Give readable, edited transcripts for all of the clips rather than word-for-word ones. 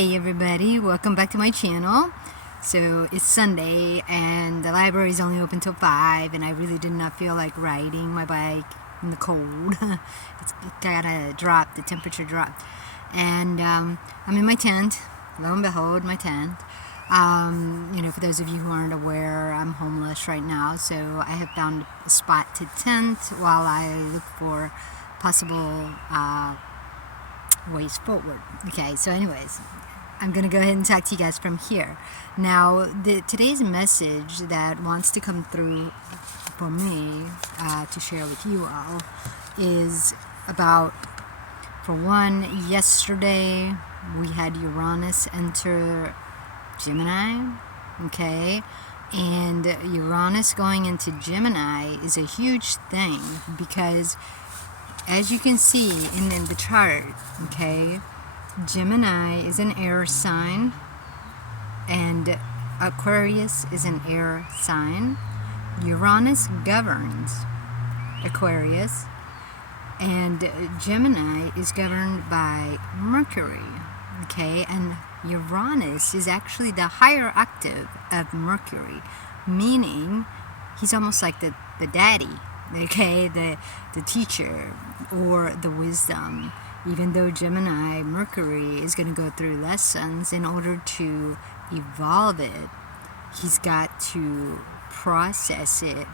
Hey everybody, welcome back to my channel. So it's Sunday and the library is only open till 5 and I really did not feel like riding my bike in the cold. It kinda dropped, the temperature dropped. And I'm in my tent, lo and behold, my tent. For those of you who aren't aware, I'm homeless right now, so I have found a spot to tent while I look for possible ways forward. Okay, so anyways, I'm going to go ahead and talk to you guys from here. Now, today's message that wants to come through for me to share with you all is about, for one, yesterday we had Uranus enter Gemini, okay? And Uranus going into Gemini is a huge thing because, as you can see in the chart, okay, Gemini is an air sign and Aquarius is an air sign. Uranus governs Aquarius and Gemini is governed by Mercury, okay, and Uranus is actually the higher octave of Mercury, meaning he's almost like the daddy, okay, the teacher or the wisdom. Even though Gemini, Mercury, is going to go through lessons in order to evolve it, he's got to process it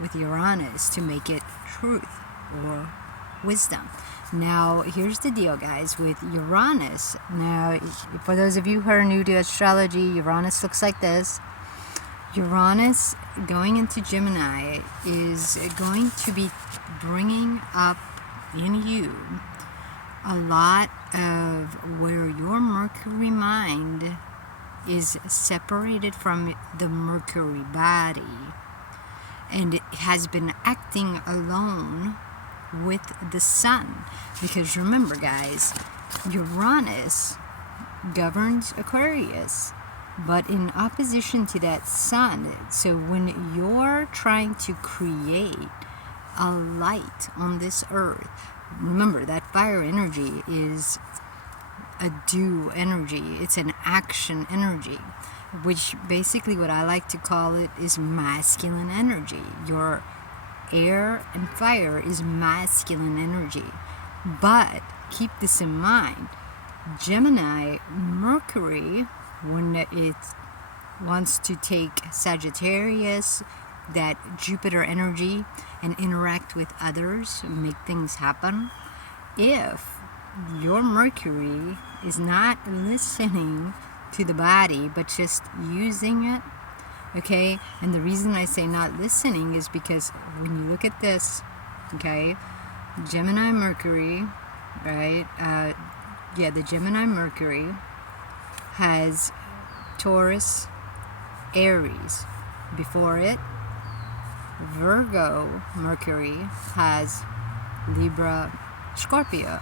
with Uranus to make it truth or wisdom. Now, here's the deal, guys, with Uranus. Now, for those of you who are new to astrology, Uranus looks like this. Uranus going into Gemini is going to be bringing up in you a lot of where your Mercury mind is separated from the Mercury body and it has been acting alone with the sun. Because remember, guys, Uranus governs Aquarius, but in opposition to that sun. So when you're trying to create a light on this earth, remember that fire energy is a do energy. It's an action energy, which basically what I like to call it is masculine energy. Your air and fire is masculine energy. But keep this in mind, Gemini, Mercury, when it wants to take Sagittarius, that Jupiter energy, and interact with others, make things happen, if your Mercury is not listening to the body but just using it, okay, and the reason I say not listening is because when you look at this, okay, Gemini Mercury, right, the Gemini Mercury has Taurus, Aries before it. Virgo Mercury has Libra, Scorpio,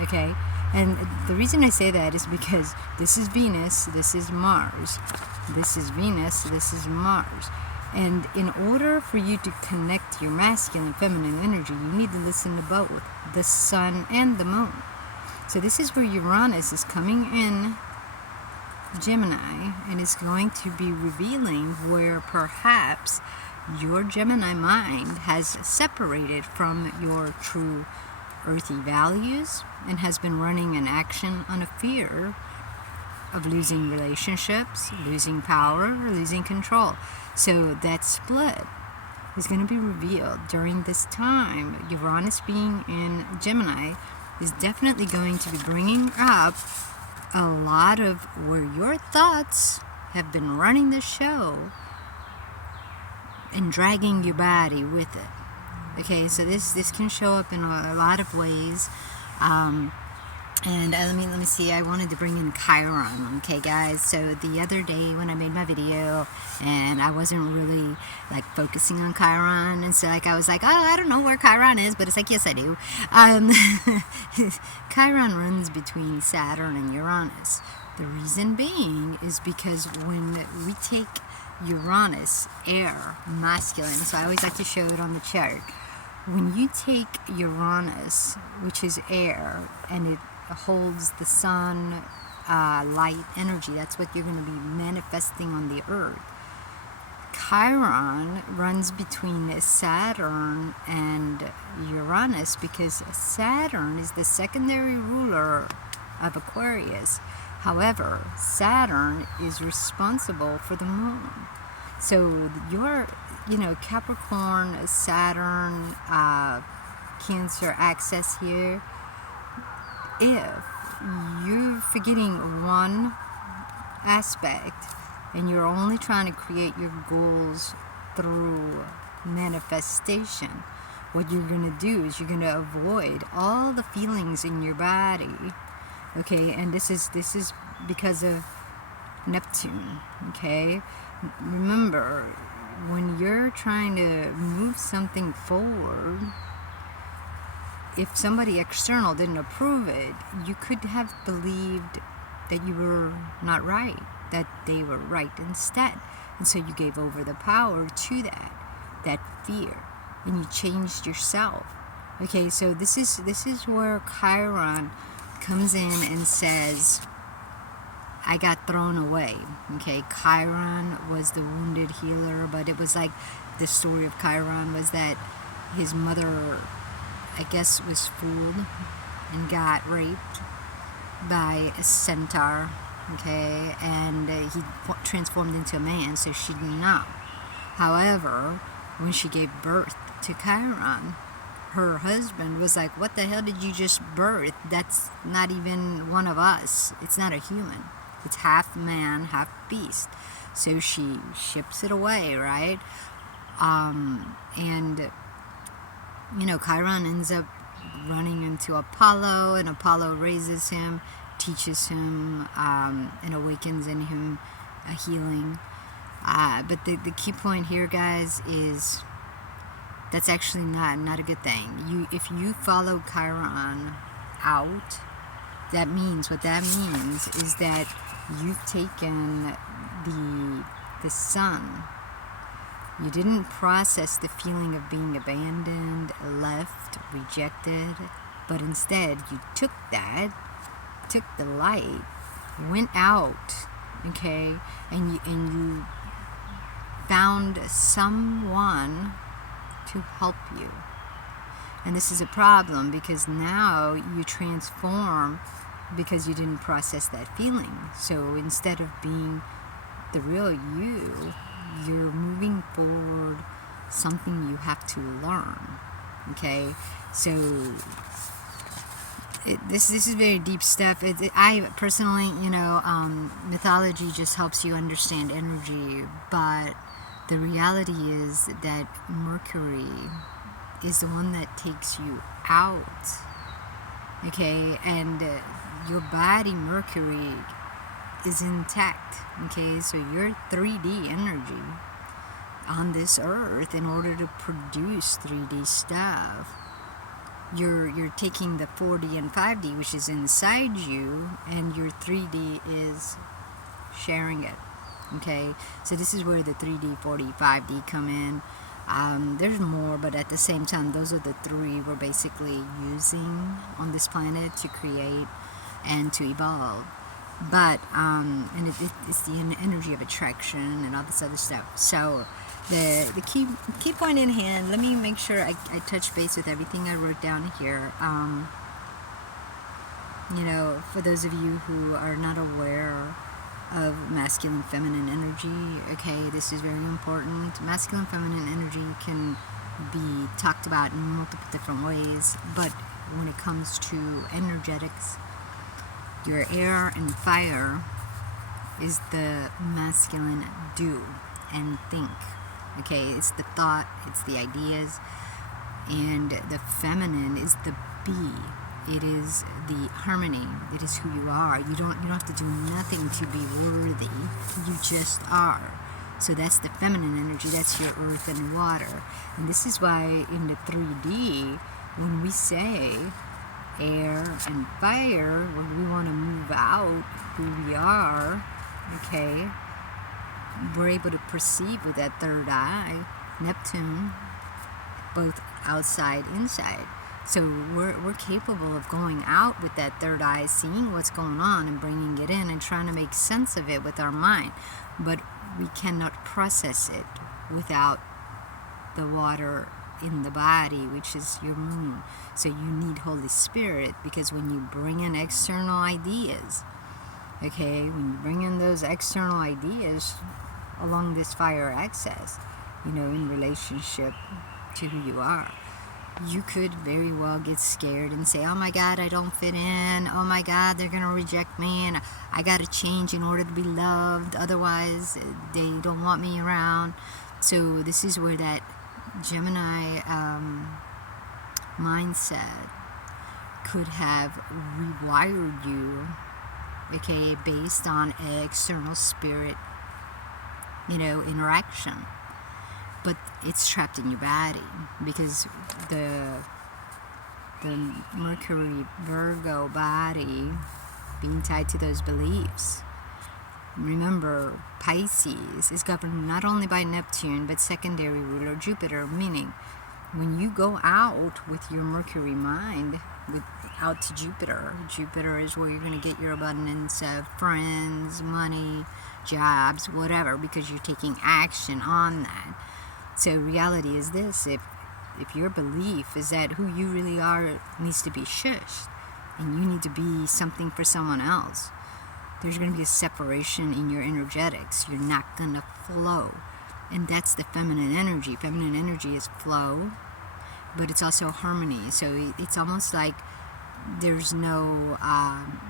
okay? And the reason I say that is because this is Venus, this is Mars. This is Venus, this is Mars. And in order for you to connect your masculine and feminine energy, you need to listen to both, the sun and the moon. So this is where Uranus is coming in Gemini and is going to be revealing where perhaps your Gemini mind has separated from your true earthy values and has been running an action on a fear of losing relationships, losing power, or losing control. So that split is going to be revealed during this time. Uranus being in Gemini is definitely going to be bringing up a lot of where your thoughts have been running the show and dragging your body with it. Okay, so this can show up in a lot of ways. Let me see, I wanted to bring in Chiron, okay guys. So the other day when I made my video and I wasn't really like focusing on Chiron, and so I was like, oh, I don't know where Chiron is, but it's like, yes I do. Chiron runs between Saturn and Uranus. The reason being is because when we take Uranus, air, masculine, so I always like to show it on the chart. When you take Uranus, which is air, and it holds the sun, light energy. That's what you're going to be manifesting on the earth. Chiron runs between Saturn and Uranus because Saturn is the secondary ruler of Aquarius. However, Saturn is responsible for the moon. So your, Capricorn, Saturn, Cancer axis here, if you're forgetting one aspect and you're only trying to create your goals through manifestation, what you're going to do is you're going to avoid all the feelings in your body. Okay, and this is because of Neptune. Okay, remember, when you're trying to move something forward, if somebody external didn't approve it, you could have believed that you were not right, that they were right instead. And so you gave over the power to that fear, and you changed yourself. Okay, so this is where Chiron comes in and says, I got thrown away. Okay, Chiron was the wounded healer, but it was like the story of Chiron was that his mother, I guess, was fooled and got raped by a centaur. Okay, and he transformed into a man, so she didn't know. However, when she gave birth to Chiron, her husband was like, what the hell did you just birth? That's not even one of us. It's not a human. It's half man, half beast. So she ships it away, right? And Chiron ends up running into Apollo, and Apollo raises him, teaches him, and awakens in him a healing. But the key point here, guys, is that's actually not a good thing. If you follow Chiron out, what that means is that you've taken the sun. You didn't process the feeling of being abandoned, left, rejected, but instead you took the light, went out, okay, and you found someone to help you. And this is a problem because now you transform because you didn't process that feeling. So instead of being the real you, you're moving forward something you have to learn. Okay, so this is very deep stuff. I personally, mythology just helps you understand energy, but the reality is that Mercury is the one that takes you out. Okay, and your body, Mercury, is intact. Okay, so your 3D energy on this earth, in order to produce 3D stuff, you're taking the 4D and 5D, which is inside you, and your 3D is sharing it. Okay, so this is where the 3D, 4D, 5D come in. There's more, but at the same time, those are the three we're basically using on this planet to create and to evolve. But and it's the energy of attraction and all this other stuff. So the key point in hand, let me make sure I touch base with everything I wrote down here. For those of you who are not aware of masculine feminine energy, okay, this is very important. Masculine feminine energy can be talked about in multiple different ways, but when it comes to energetics, your air and fire is the masculine do and think. Okay, it's the thought, it's the ideas, and the feminine is the be. It is the harmony. It is who you are. You don't have to do nothing to be worthy. You just are. So that's the feminine energy. That's your earth and water. And this is why in the 3D, when we say air and fire, when we want to move out who we are, okay, we're able to perceive with that third eye, Neptune, both outside, inside. So we're capable of going out with that third eye, seeing what's going on and bringing it in and trying to make sense of it with our mind. But we cannot process it without the water in the body, which is your moon. So you need Holy Spirit, because when you bring in external ideas, okay, when you bring in those external ideas along this fire axis, in relationship to who you are, you could very well get scared and say, oh my God, I don't fit in. Oh my God, they're going to reject me, and I got to change in order to be loved. Otherwise, they don't want me around. So this is where that Gemini mindset could have rewired you, okay, based on external spirit, interaction. But it's trapped in your body, because the Mercury Virgo body being tied to those beliefs. Remember, Pisces is governed not only by Neptune, but secondary ruler Jupiter, meaning when you go out with your Mercury mind, out to Jupiter, Jupiter is where you're going to get your abundance of friends, money, jobs, whatever, because you're taking action on that. So reality is this: if your belief is that who you really are needs to be shushed, and you need to be something for someone else, there's going to be a separation in your energetics. You're not going to flow. And that's the feminine energy. Feminine energy is flow, but it's also harmony. So it's almost like there's no,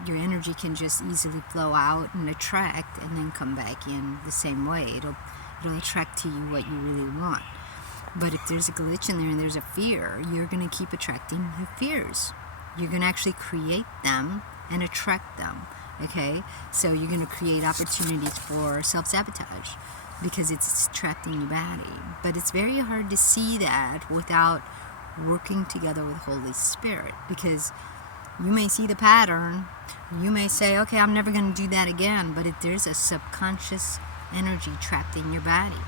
your energy can just easily flow out and attract and then come back in the same way. It'll attract to you what you really want. But if there's a glitch in there and there's a fear, you're going to keep attracting the fears. You're going to actually create them and attract them. Okay, so you're going to create opportunities for self-sabotage because it's trapped in your body. But it's very hard to see that without working together with Holy Spirit, because you may see the pattern, you may say, okay, I'm never going to do that again, but there's a subconscious energy trapped in your body.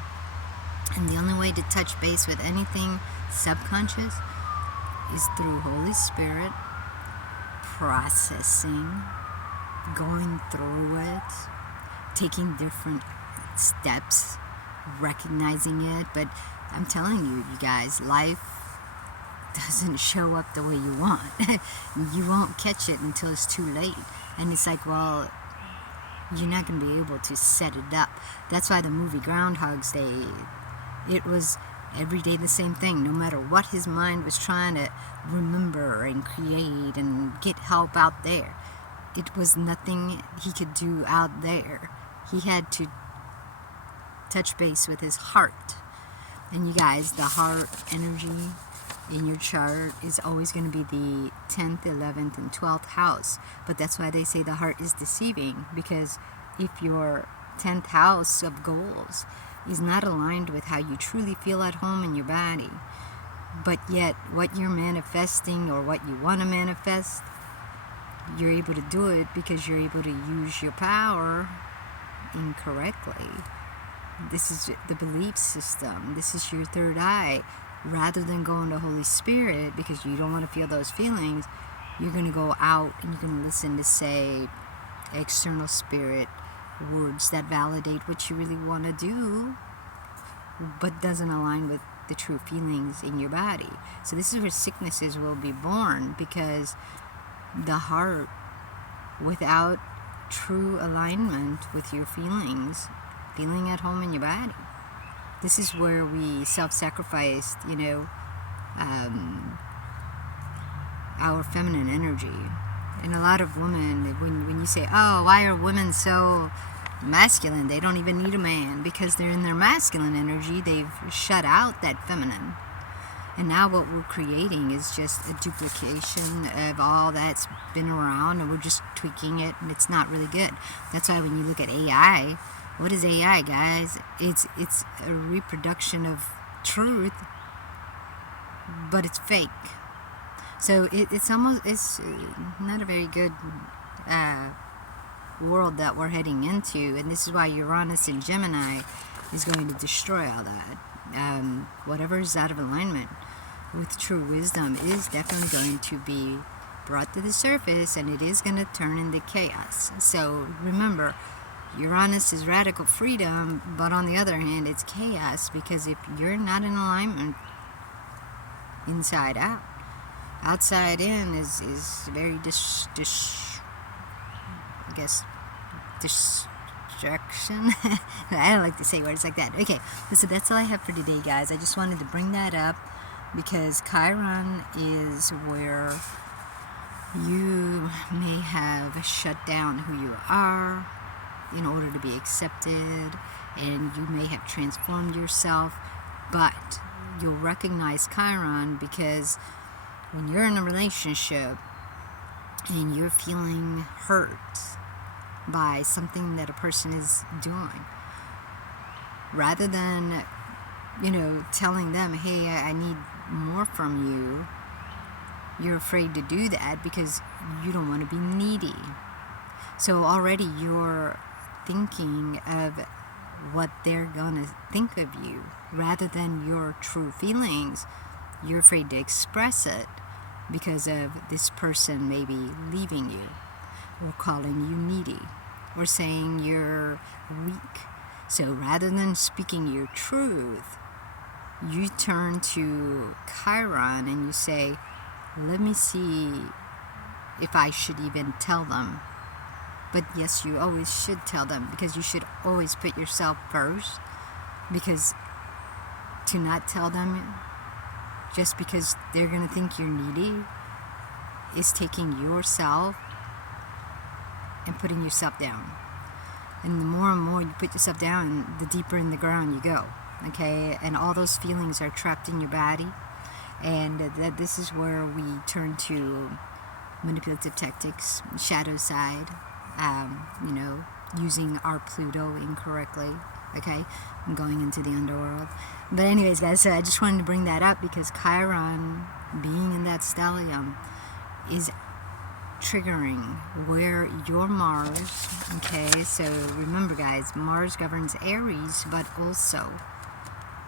And the only way to touch base with anything subconscious is through Holy Spirit, processing, going through it, taking different steps, recognizing it. But I'm telling you guys, life doesn't show up the way you want. You won't catch it until it's too late. And it's like, well, you're not going to be able to set it up. That's why the movie Groundhog's Day, it was every day the same thing. No matter what his mind was trying to remember and create and get help out there, it was nothing he could do out there. He had to touch base with his heart. And you guys, the heart energy in your chart is always going to be the 10th, 11th, and 12th house. But that's why they say the heart is deceiving, because if your 10th house of goals is not aligned with how you truly feel at home in your body, but yet what you're manifesting or what you want to manifest, you're able to do it because you're able to use your power incorrectly. This is the belief system. This is your third eye. Rather than going to Holy Spirit because you don't want to feel those feelings, you're going to go out and you're going to listen to, say, external spirit words that validate what you really want to do, but doesn't align with the true feelings in your body. So this is where sicknesses will be born, because the heart, without true alignment with your feelings, feeling at home in your body, this is where we self-sacrificed, our feminine energy. And a lot of women, when you say, oh, why are women so masculine? They don't even need a man, because they're in their masculine energy. They've shut out that feminine. And now what we're creating is just a duplication of all that's been around, and we're just tweaking it, and it's not really good. That's why when you look at AI, what is AI, guys? It's a reproduction of truth, but it's fake. So it's not a very good world that we're heading into, and this is why Uranus and Gemini is going to destroy all that. Whatever is out of alignment. with true wisdom is definitely going to be brought to the surface, and it is going to turn into chaos. So remember, Uranus is radical freedom, but on the other hand, it's chaos, because if you're not in alignment inside out, outside in is very distraction. I don't like to say words like that. Okay, so that's all I have for today, guys. I just wanted to bring that up because Chiron is where you may have shut down who you are in order to be accepted, and you may have transformed yourself, but you'll recognize Chiron because when you're in a relationship and you're feeling hurt by something that a person is doing, rather than, telling them, hey, I need more from you, you're afraid to do that because you don't want to be needy. So already you're thinking of what they're going to think of you rather than your true feelings. You're afraid to express it because of this person maybe leaving you, or calling you needy, or saying you're weak. So rather than speaking your truth, you turn to Chiron and you say, let me see if I should even tell them. But yes, you always should tell them, because you should always put yourself first, because to not tell them just because they're going to think you're needy is taking yourself and putting yourself down. And the more and more you put yourself down, the deeper in the ground you go. Okay? And all those feelings are trapped in your body. And this is where we turn to manipulative tactics, shadow side, using our Pluto incorrectly. Okay? And going into the underworld. But anyways, guys, so I just wanted to bring that up because Chiron, being in that stellium, is triggering where your Mars, okay, so remember, guys, Mars governs Aries, but also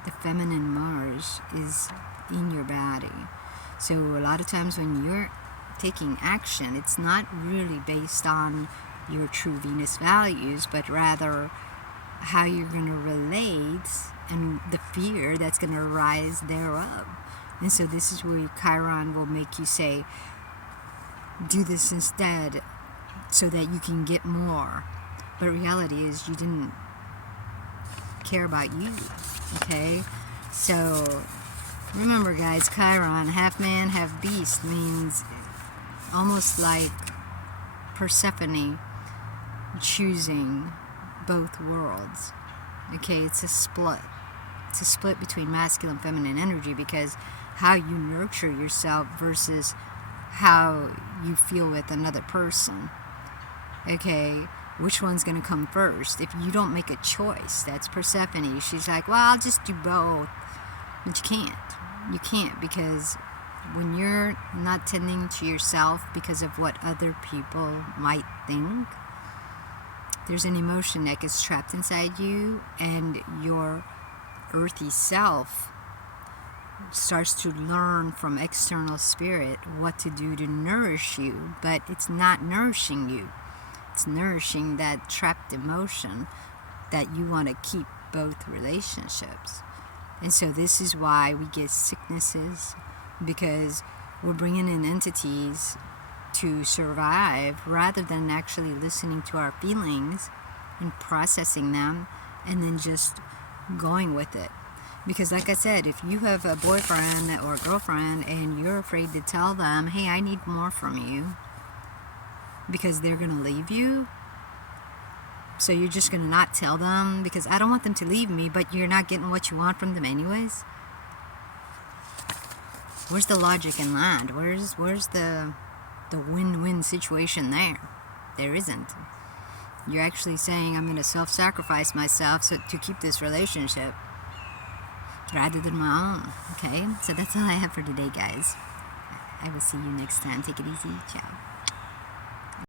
the feminine Mars is in your body. So a lot of times when you're taking action, it's not really based on your true Venus values, but rather how you're going to relate and the fear that's going to arise thereof. And so this is where Chiron will make you say, do this instead so that you can get more. But reality is you didn't care about you. Okay? So remember, guys, Chiron, half man, half beast, means almost like Persephone choosing both worlds. Okay, it's a split. It's a split between masculine and feminine energy, because how you nurture yourself versus how you feel with another person. Okay, which one's going to come first? If you don't make a choice, that's Persephone. She's like, well, I'll just do both. But you can't. You can't, because when you're not tending to yourself because of what other people might think, there's an emotion that gets trapped inside you, and your earthy self starts to learn from external spirit what to do to nourish you, but it's not nourishing you. It's nourishing that trapped emotion that you want to keep both relationships. And so this is why we get sicknesses, because we're bringing in entities to survive rather than actually listening to our feelings and processing them and then just going with it. Because like I said, if you have a boyfriend or a girlfriend and you're afraid to tell them, hey, I need more from you, because they're going to leave you, so you're just going to not tell them because I don't want them to leave me, but you're not getting what you want from them anyways. Where's the logic in that? Where's the win-win situation there? There isn't. You're actually saying, I'm going to self-sacrifice myself to keep this relationship rather than my own. Okay? So that's all I have for today, guys. I will see you next time. Take it easy. Ciao.